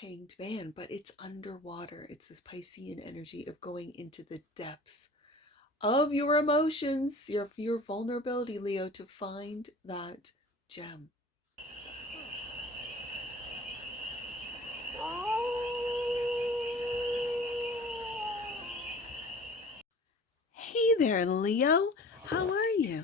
Hanged Man, but it's underwater. It's this Piscean energy of going into the depths of your emotions, your vulnerability, Leo, to find that gem. Hey there, Leo. How are you?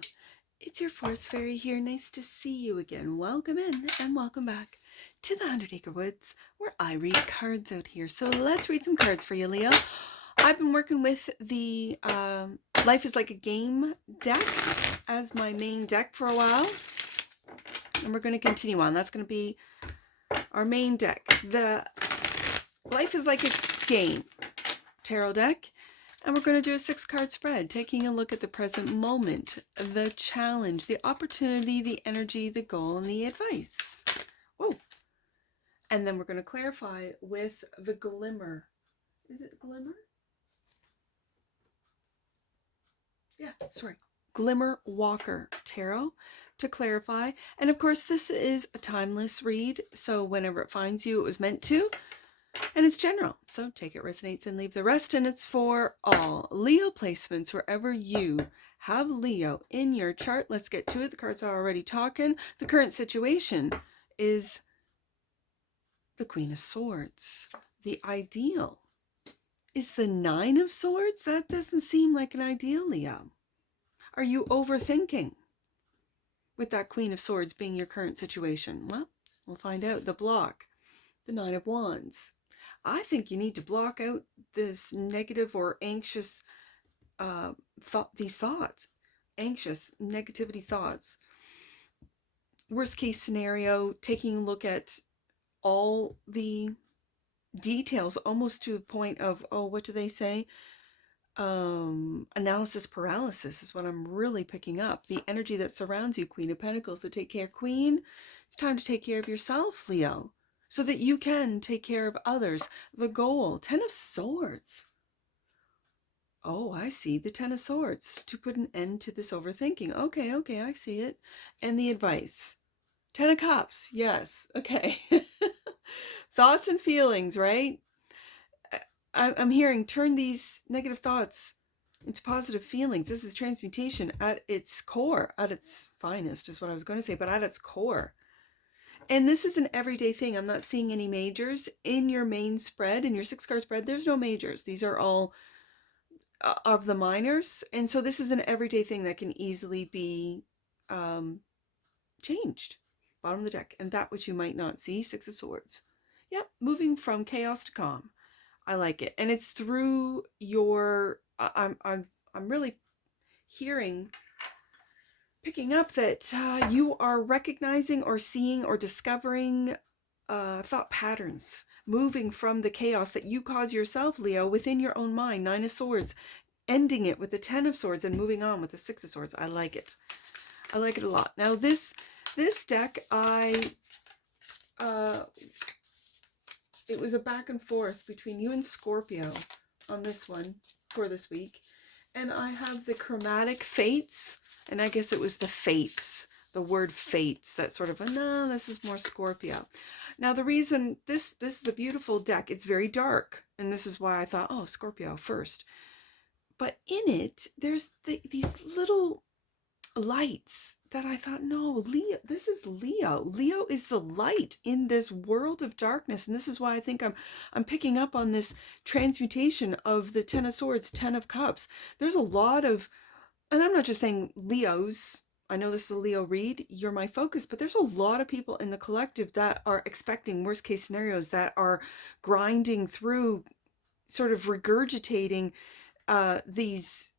It's your Force Fairy here. Nice to see you again. Welcome in and welcome back to the 100-Acre Woods, where I read cards out here. So let's read some cards for you, Leo. I've been working with the Life is Like a Game deck as my main deck for a while, and we're going to continue on. That's going to be our main deck. The Life is Like a Game tarot deck. And we're going to do a 6-card spread, taking a look at the present moment, the challenge, the opportunity, the energy, the goal, and the advice. Whoa. And then we're going to clarify with the Glimmer. Is it Glimmer? Yeah, sorry. Glimmer Walker Tarot to clarify. And of course, this is a timeless read. So whenever it finds you, it was meant to. And it's general, so take it resonates and leave the rest, and it's for all. Leo placements, wherever you have Leo in your chart. Let's get to it. The cards are already talking. The current situation is the Queen of Swords. The ideal is the Nine of Swords. That doesn't seem like an ideal, Leo. Are you overthinking with that Queen of Swords being your current situation? Well, we'll find out. The block, the Nine of Wands. I think you need to block out this negative or anxious these thoughts, anxious negativity thoughts. Worst case scenario, taking a look at all the details, almost to the point of, oh, what do they say? Analysis paralysis is what I'm really picking up. The energy that surrounds you, Queen of Pentacles, the take care Queen. It's time to take care of yourself, Leo, so that you can take care of others. The goal, 10 of Swords. Oh, I see. The 10 of Swords. To put an end to this overthinking. Okay, I see it. And the advice. 10 of Cups. Yes. Okay. Thoughts and feelings, right? I'm hearing turn these negative thoughts into positive feelings. This is transmutation at its core, at its finest is what I was going to say, but at its core. And this is an everyday thing. I'm not seeing any majors in your main spread. In your 6-card spread, there's no majors. These are all of the minors. And so this is an everyday thing that can easily be changed. Bottom of the deck. And that which you might not see, 6 of Swords. Yep, moving from chaos to calm. I like it. And it's through your, I'm really picking up that you are recognizing or seeing or discovering thought patterns, moving from the chaos that you cause yourself, Leo, within your own mind. 9 of Swords, ending it with the 10 of Swords and moving on with the 6 of Swords. I like it. I like it a lot. Now this deck, it was a back and forth between you and Scorpio on this one for this week. And I have the Chromatic Fates, and I guess it was the Fates, the word Fates, that sort of, no, this is more Scorpio. Now the reason, this is a beautiful deck. It's very dark, and this is why I thought, oh, Scorpio first. But in it, there's these little lights that I thought, no, Leo, this is Leo. Leo is the light in this world of darkness. And this is why I think I'm picking up on this transmutation of the 10 of Swords, 10 of Cups. There's a lot of, and I'm not just saying Leos, I know this is a Leo read, you're my focus, but there's a lot of people in the collective that are expecting worst case scenarios, that are grinding through, sort of regurgitating these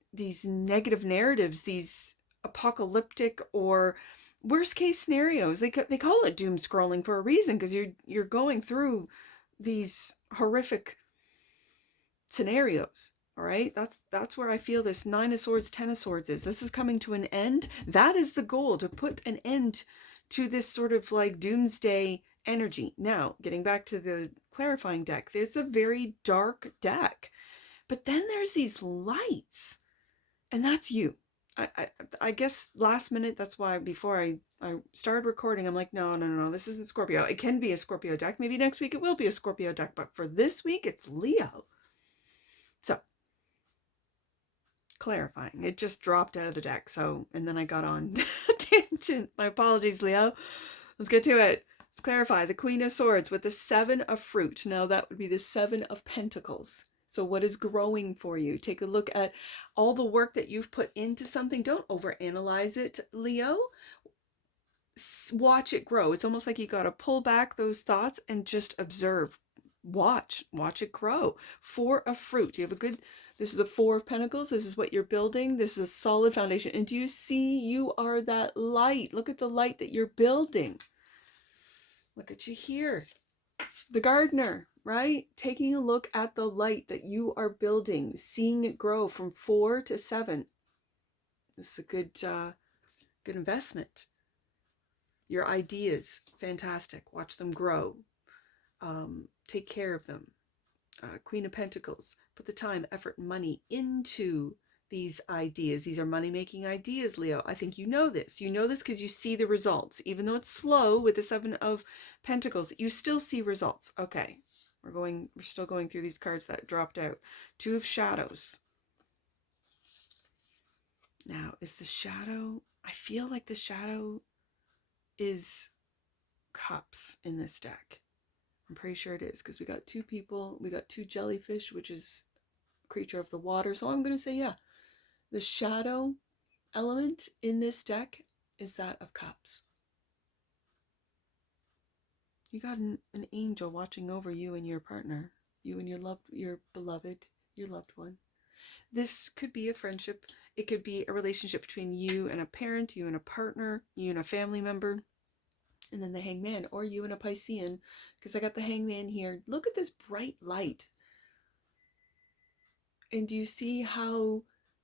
negative narratives, these apocalyptic or worst case scenarios. They call it doom scrolling for a reason, because you're going through these horrific scenarios. All right, that's where I feel this 9 of Swords, 10 of Swords is. This is coming to an end. That is the goal, to put an end to this sort of like doomsday energy. Now, getting back to the clarifying deck, there's a very dark deck, but then there's these lights, and that's you. I guess last minute, that's why before I started recording, I'm like, no, this isn't Scorpio. It can be a Scorpio deck. Maybe next week it will be a Scorpio deck, but for this week, it's Leo. So, clarifying. It just dropped out of the deck, so, and then I got on a tangent. My apologies, Leo. Let's get to it. Let's clarify. The Queen of Swords with the Seven of Fruit. Now that would be the Seven of Pentacles. So what is growing for you? Take a look at all the work that you've put into something. Don't overanalyze it, Leo. Watch it grow. It's almost like you got to pull back those thoughts and just observe. Watch it grow. Four of Fruit. You have a good, this is the Four of Pentacles. This is what you're building. This is a solid foundation. And do you see you are that light? Look at the light that you're building. Look at you here. The gardener, right? Taking a look at the light that you are building, seeing it grow from 4 to 7. This is a good investment. Your ideas, fantastic. Watch them grow. Take care of them. Queen of Pentacles. Put the time, effort, and money into these ideas. These are money-making ideas, Leo. I think you know this. You know this because you see the results. Even though it's slow with the Seven of Pentacles, you still see results. Okay. We're still going through these cards that dropped out. Two of Shadows. Now, is the shadow, I feel like the shadow is Cups in this deck. I'm pretty sure it is because we got two people, we got two jellyfish, which is a creature of the water. So I'm going to say, yeah, the shadow element in this deck is that of Cups. You got an angel watching over you and your partner, you and your beloved, your loved one. This could be a friendship. It could be a relationship between you and a parent, you and a partner, you and a family member. And then the Hangman, or you and a Piscean, because I got the Hangman here. Look at this bright light. And do you see how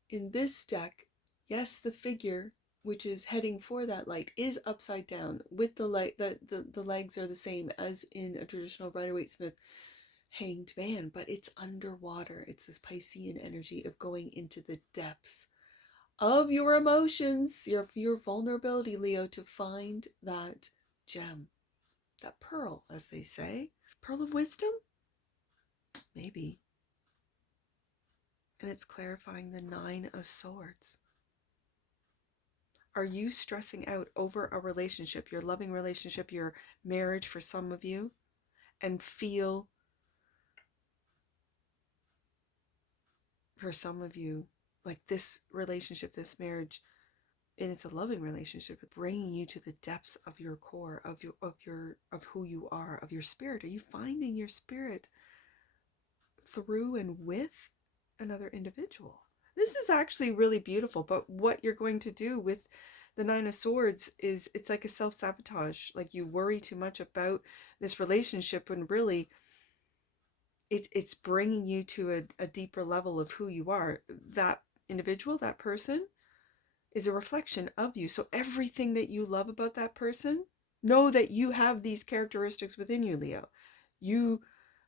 in this deck, yes, the figure, which is heading for that light, is upside down with the light, the legs are the same as in a traditional Rider-Waite-Smith hanged man, but it's underwater. It's this Piscean energy of going into the depths of your emotions, your vulnerability, Leo, to find that gem, that pearl, as they say. Pearl of wisdom? Maybe. And it's clarifying the Nine of Swords. Are you stressing out over a relationship, your loving relationship, your marriage for some of you, and feel, for some of you, like this relationship, this marriage, and it's a loving relationship, bringing you to the depths of your core, of who you are, of your spirit? Are you finding your spirit through and with another individual? This is actually really beautiful, but what you're going to do with the Nine of Swords is, it's like a self-sabotage. Like you worry too much about this relationship when really it's bringing you to a deeper level of who you are. That individual, that person, is a reflection of you. So everything that you love about that person, know that you have these characteristics within you, Leo. You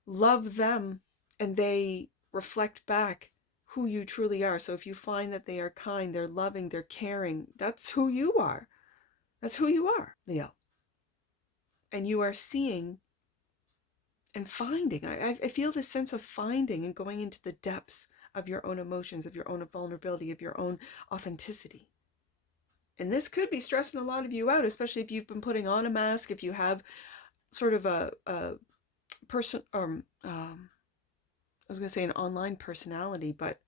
love them and they reflect back who you truly are. So if you find that they are kind, they're loving, they're caring, that's who you are. That's who you are, Leo. And you are seeing and finding. I feel this sense of finding and going into the depths of your own emotions, of your own vulnerability, of your own authenticity. And this could be stressing a lot of you out, especially if you've been putting on a mask, if you have sort of a person, I was going to say an online personality, but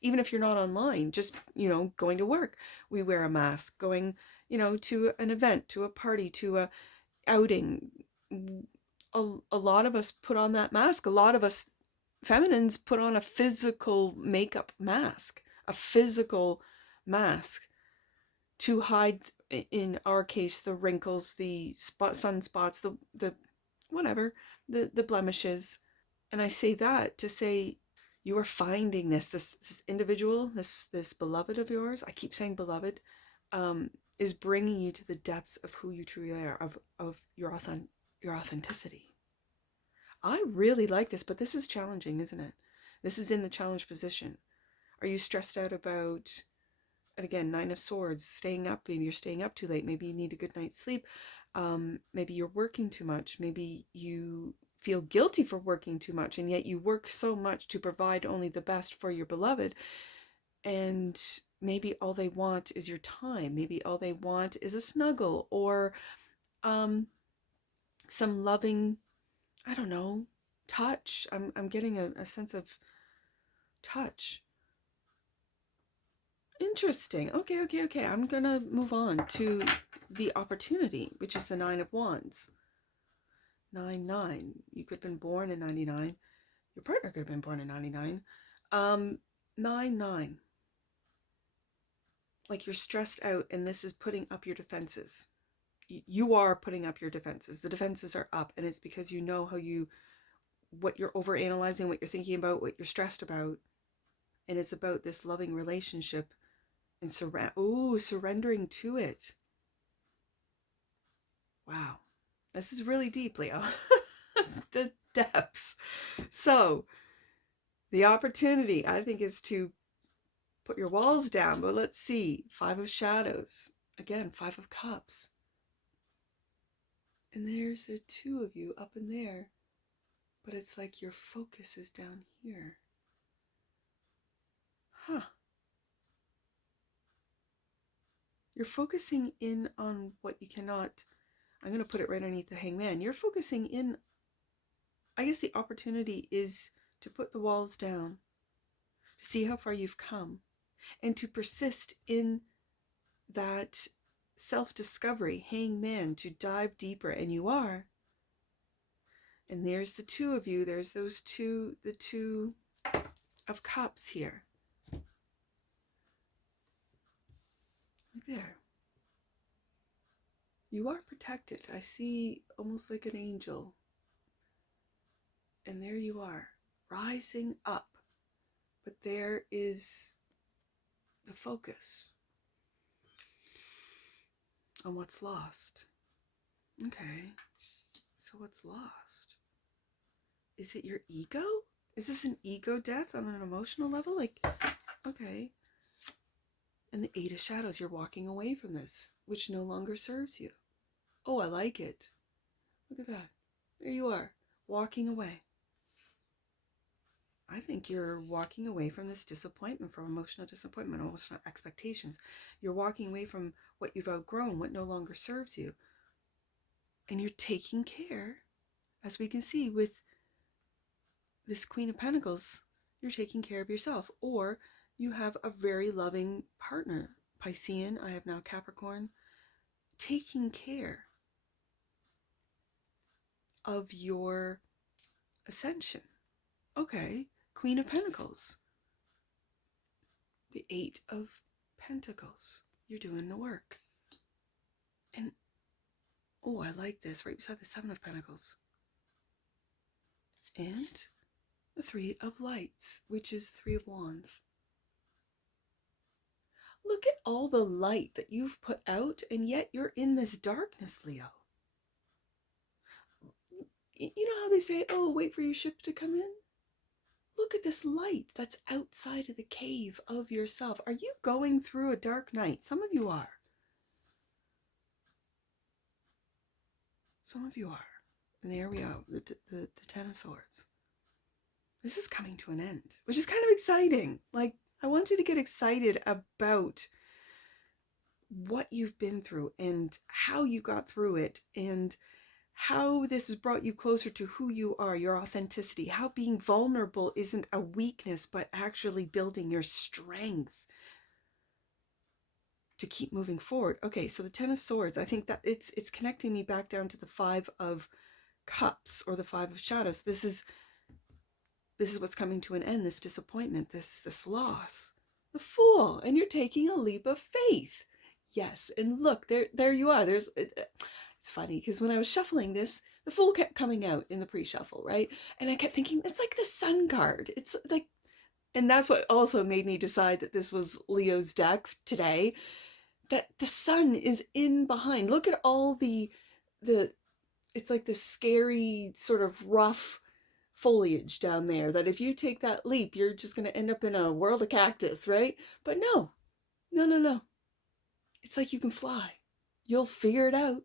even if you're not online, just, going to work, we wear a mask, going, to an event, to a party, to a outing. A lot of us put on that mask. A lot of us feminines put on a physical makeup mask, a physical mask to hide, in our case, the wrinkles, the sunspots, the whatever, the blemishes. And I say that to say you are finding this individual, this beloved of yours, I keep saying beloved, is bringing you to the depths of who you truly are, of your authenticity. I really like this, but this is challenging, isn't it? This is in the challenge position. Are you stressed out about And again, Nine of Swords, staying up. Maybe you're staying up too late. Maybe you need a good night's sleep. Maybe you're working too much. Maybe you feel guilty for working too much, and yet you work so much to provide only the best for your beloved. And maybe all they want is your time. Maybe all they want is a snuggle, or some loving, I don't know, touch. I'm getting a sense of touch. Interesting. Okay. I'm gonna move on to the opportunity, which is the Nine of Wands. 9-9. You could have been born in 99. Your partner could have been born in 99. 9-9. Like you're stressed out, and this is putting up your defenses. You are putting up your defenses. The defenses are up, and it's because you know what you're overanalyzing, what you're thinking about, what you're stressed about. And it's about this loving relationship and surrendering to it. Wow. This is really deep, Leo. The depths. So, the opportunity, I think, is to put your walls down. But let's see. 5 of Shadows. Again, 5 of Cups. And there's the 2 of you up in there. But it's like your focus is down here. Huh. You're focusing in on what you cannot. I'm going to put it right underneath the Hangman. You're focusing in, I guess the opportunity is to put the walls down, to see how far you've come, and to persist in that self-discovery, Hangman, to dive deeper, and you are. And there's the 2 of you. There's those two, the 2 of Cups here. Right there. You are protected. I see almost like an angel. And there you are, rising up. But there is the focus on what's lost. Okay, so what's lost? Is it your ego? Is this an ego death on an emotional level? Like, okay. And the 8 of Shadows, you're walking away from this, which no longer serves you. Oh, I like it. Look at that. There you are, walking away. I think you're walking away from this disappointment, from emotional disappointment, emotional expectations. You're walking away from what you've outgrown, what no longer serves you. And you're taking care, as we can see with this Queen of Pentacles, you're taking care of yourself. Or you have a very loving partner, Piscean, I have now Capricorn, taking care of your ascension. Okay, Queen of Pentacles. The 8 of Pentacles. You're doing the work. And, oh, I like this, right beside the 7 of Pentacles. And the 3 of Lights, which is 3 of Wands. Look at all the light that you've put out, and yet you're in this darkness, Leo. You know how they say, oh, wait for your ship to come in? Look at this light that's outside of the cave of yourself. Are you going through a dark night? Some of you are. Some of you are. And there we are, the 10 of Swords. This is coming to an end, which is kind of exciting. Like, I want you to get excited about what you've been through and how you got through it, and how this has brought you closer to who you are, your authenticity, how being vulnerable isn't a weakness, but actually building your strength to keep moving forward. Okay, so the 10 of Swords, I think that it's connecting me back down to the 5 of Cups, or the 5 of Shadows. This is what's coming to an end, this disappointment, this loss. The Fool, and you're taking a leap of faith. Yes, and look, there you are. It's funny, because when I was shuffling this, the Fool kept coming out in the pre-shuffle, right? And I kept thinking, it's like the Sun card. It's like, and that's what also made me decide that this was Leo's deck today, that the Sun is in behind. Look at all the it's like this scary sort of rough foliage down there, that if you take that leap, you're just going to end up in a world of cactus, right? But no, No, no, no. It's like you can fly. You'll figure it out.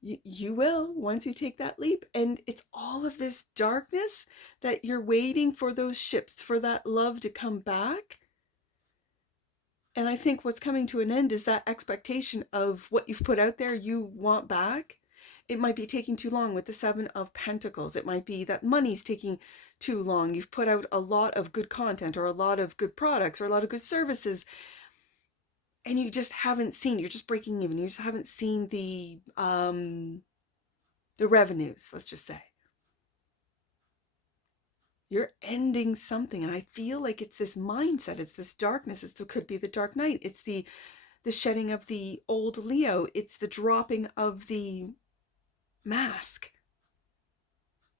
You will once you take that leap. And it's all of this darkness that you're waiting for those ships, for that love to come back. And I think what's coming to an end is that expectation of what you've put out there you want back. It might be taking too long with the Seven of Pentacles. It might be that money's taking too long. You've put out a lot of good content or a lot of good products or a lot of good services, and you just haven't seen, you're just breaking even. You just haven't seen the revenues, let's just say. You're ending something, and I feel like it's this mindset, it's this darkness. It could be the dark night. It's the shedding of the old Leo. It's the dropping of the mask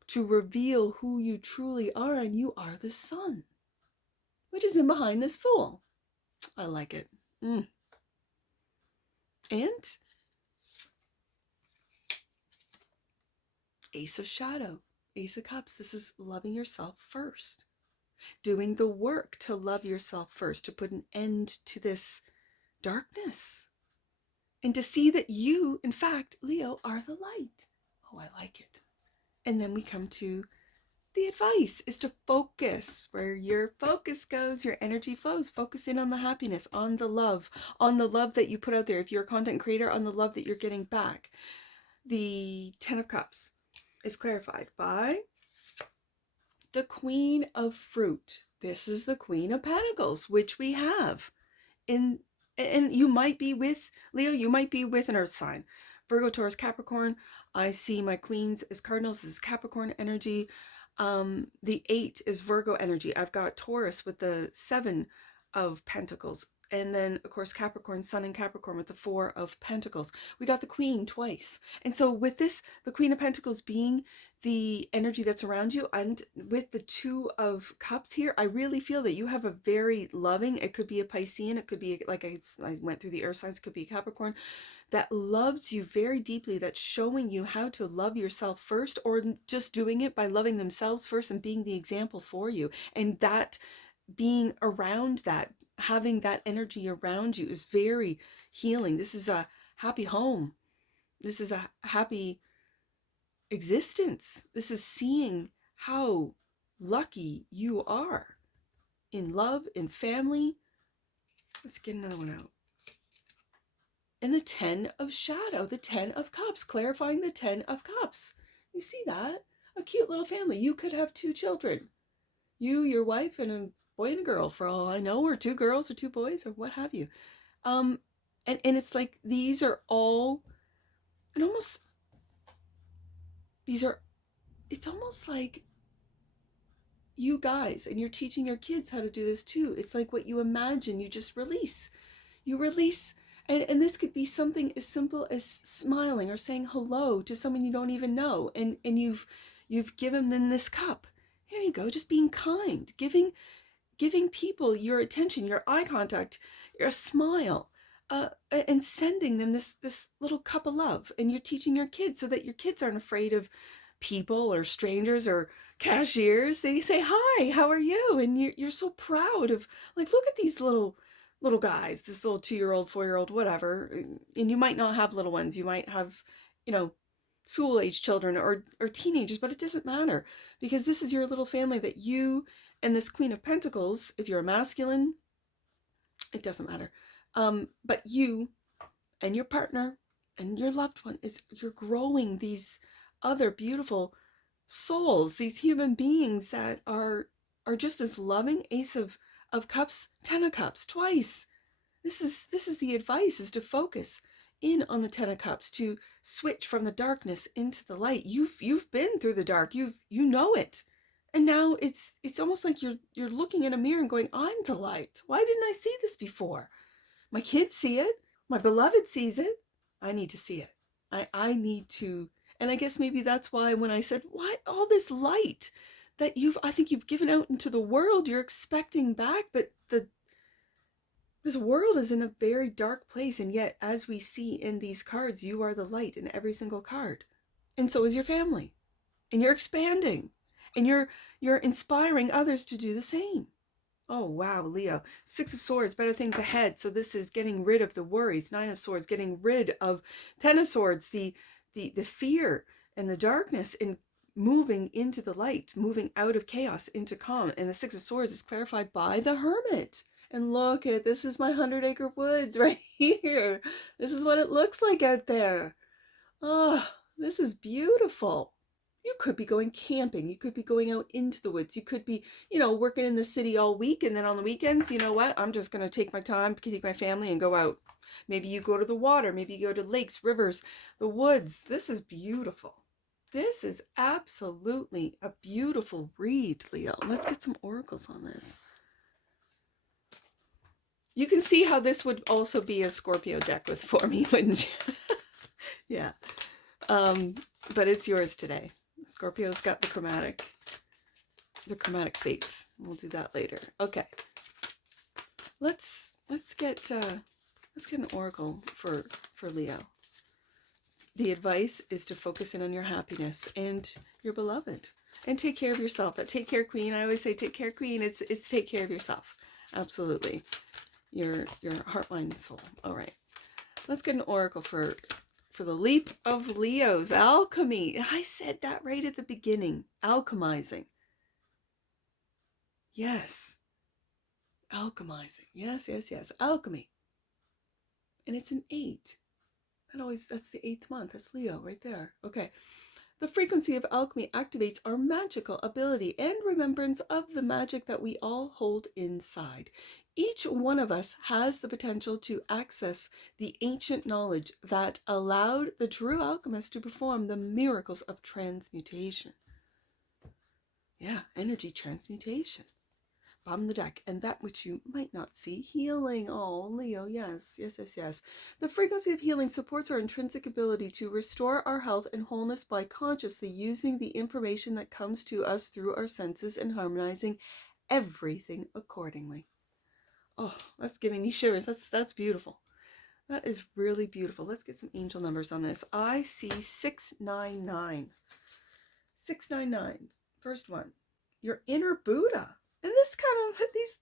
to reveal who you truly are, and you are the sun, which is in behind this Fool. I like it. And Ace of Shadow, Ace of Cups. This is loving yourself first, doing the work to love yourself first, to put an end to this darkness, and to see that you, in fact, Leo, are the light. Oh, I like it. And then we come to the advice is to focus. Where your focus goes, your energy flows. Focus in on the happiness, on the love that you put out there. If you're a content creator, on the love that you're getting back. The Ten of Cups is clarified by the Queen of Fruit. This is the Queen of Pentacles, which we have in, and you might be with Leo, you might be with an earth sign, Virgo, Taurus, Capricorn. I see my queens as cardinals. This is Capricorn energy. The 8 is Virgo energy. I've got Taurus with the 7 of Pentacles. And then, of course, Capricorn, Sun and Capricorn with the 4 of Pentacles. We got the Queen twice. And so with this, the Queen of Pentacles being the energy that's around you, and with the 2 of Cups here, I really feel that you have a very loving, it could be a Piscean, it could be, like I went through the earth signs, it could be a Capricorn, that loves you very deeply, that's showing you how to love yourself first, or just doing it by loving themselves first and being the example for you. And that being around that, having that energy around you is very healing. This is a happy home. This is a happy existence. This is seeing how lucky you are in love, in family. Let's get another one out. And the 10 of Shadow, the 10 of Cups, clarifying the 10 of Cups. You see that? A cute little family. You could have 2 children. You, your wife, and a boy and a girl, for all I know, or 2 girls or 2 boys or what have you. And it's like these are all, and almost, it's almost like you guys, and you're teaching your kids how to do this too. It's like what you imagine, you just release. You release, and this could be something as simple as smiling or saying hello to someone you don't even know, and you've given them this cup. Here you go, just being kind, giving people your attention, your eye contact, your smile, and sending them this little cup of love. And you're teaching your kids so that your kids aren't afraid of people or strangers or cashiers. They say, hi, how are you? And you're so proud of, like, look at these little guys, this little 2-year-old, 4-year-old, whatever. And you might not have little ones. You might have, school age children or teenagers, but it doesn't matter, because this is your little family that you and this Queen of Pentacles, if you're a masculine, it doesn't matter. But you and your partner and your loved one, you're growing these other beautiful souls, these human beings that are just as loving. Ace of Cups, 10 of Cups, twice. This is the advice, is to focus in on the 10 of Cups, to switch from the darkness into the light. You've been through the dark, you know it. And now it's almost like you're looking in a mirror and going, I'm the light. Why didn't I see this before? My kids see it. My beloved sees it. I need to see it. I need to. And I guess maybe that's why when I said, why all this light that I think you've given out into the world, you're expecting back, but this world is in a very dark place. And yet, as we see in these cards, you are the light in every single card. And so is your family. And you're expanding. And you're inspiring others to do the same. Oh, wow, Leo. Six of Swords, better things ahead. So this is getting rid of the worries. Nine of Swords, getting rid of Ten of Swords, the fear and the darkness, and moving into the light, moving out of chaos into calm. And the Six of Swords is clarified by the Hermit. And look at, this is my 100-acre woods right here. This is what it looks like out there. Oh, this is beautiful. You could be going camping. You could be going out into the woods. You could be, working in the city all week. And then on the weekends, you know what? I'm just going to take my time, take my family and go out. Maybe you go to the water. Maybe you go to lakes, rivers, the woods. This is beautiful. This is absolutely a beautiful read, Leo. Let's get some oracles on this. You can see how this would also be a Scorpio deck for me, wouldn't you? Yeah. But it's yours today. Scorpio's got the chromatic fates. We'll do that later. Okay. Let's get an oracle for Leo. The advice is to focus in on your happiness and your beloved, and take care of yourself. That take care, Queen. I always say take care, Queen. It's take care of yourself. Absolutely. Your heart, mind, and soul. All right. Let's get an oracle for the leap of Leo's alchemy. I said that right at the beginning. Alchemizing. Yes. Alchemizing. Yes. Alchemy. And it's an 8. That's the 8th month. That's Leo right there. Okay. The frequency of alchemy activates our magical ability and remembrance of the magic that we all hold inside. Each one of us has the potential to access the ancient knowledge that allowed the true alchemist to perform the miracles of transmutation. Yeah, energy transmutation. Bottom of the deck, and that which you might not see, healing. Oh, Leo, yes. The frequency of healing supports our intrinsic ability to restore our health and wholeness by consciously using the information that comes to us through our senses and harmonizing everything accordingly. Oh, that's giving me shivers. That's beautiful. That is really beautiful. Let's get some angel numbers on this. I see 699. 699. First one. Your inner Buddha. And this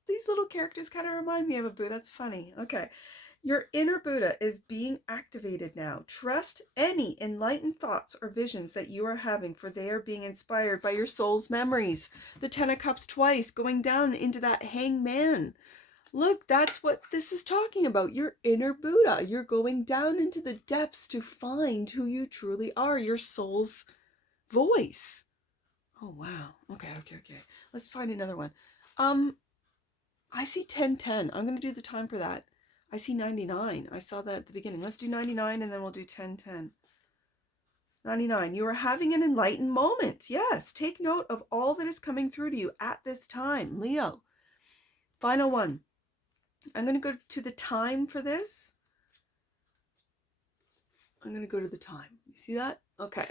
these little characters kind of remind me of a Buddha. That's funny. Okay. Your inner Buddha is being activated now. Trust any enlightened thoughts or visions that you are having, for they are being inspired by your soul's memories. The 10 of Cups twice, going down into that hangman. Look, that's what this is talking about. Your inner Buddha. You're going down into the depths to find who you truly are, your soul's voice. Oh, wow. Okay. Let's find another one. I see 1010. I'm going to do the time for that. I see 99. I saw that at the beginning. Let's do 99 and then we'll do 1010. 99. You are having an enlightened moment. Yes. Take note of all that is coming through to you at this time. Leo. Final one. I'm going to go to the time for this. I'm going to go to the time. You see that? Okay.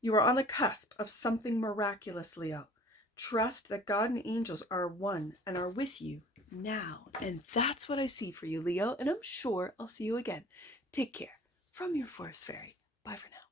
You are on the cusp of something miraculous, Leo. Trust that God and angels are one and are with you now. And that's what I see for you, Leo. And I'm sure I'll see you again. Take care. From your Forest Fairy. Bye for now.